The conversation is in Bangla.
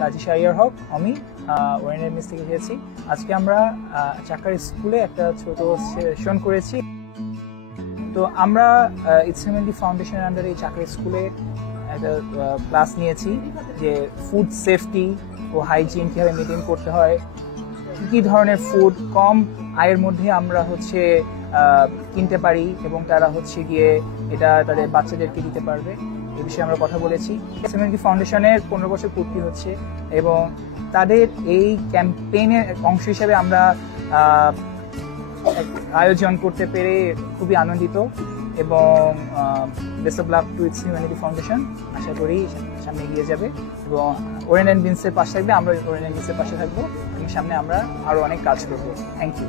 কাজী শাহরিয়ার হক, আমি ওএনএম মিস থেকে এসেছি। আজকে আমরা চাকার স্কুলে একটা ছোট সেশন করেছি। তো আমরা ইটসেমেন্টি ফাউন্ডেশনের আন্ডারে এই চাকার স্কুলে একটা ক্লাস নিয়েছি যে ফুড সেফটি ও হাইজিন কীভাবে মেনটেন করতে হয়, কী ধরনের ফুড কম আয়ের মধ্যে আমরা কিনতে পারি এবং তারা গিয়ে এটা তাদের বাচ্চাদেরকে দিতে পারবে, এই বিষয়ে আমরা কথা বলেছি। ইটসেমেন্টি ফাউন্ডেশনের 15 বছর পূর্তি হচ্ছে এবং তাদের এই ক্যাম্পেইনের অংশ হিসেবে আমরা আয়োজন করতে পেরে খুবই আনন্দিত এবং best of luck to ইটসেমেন্টি foundation. আশা করি সামনে এগিয়ে যাবে এবং ওরেন অ্যান্ড বিনসের পাশে থাকবে, আমরা ওরেন অ্যান্ড বিনসের পাশে থাকবো এবং সামনে আমরা আরও অনেক কাজ করবো। Thank you.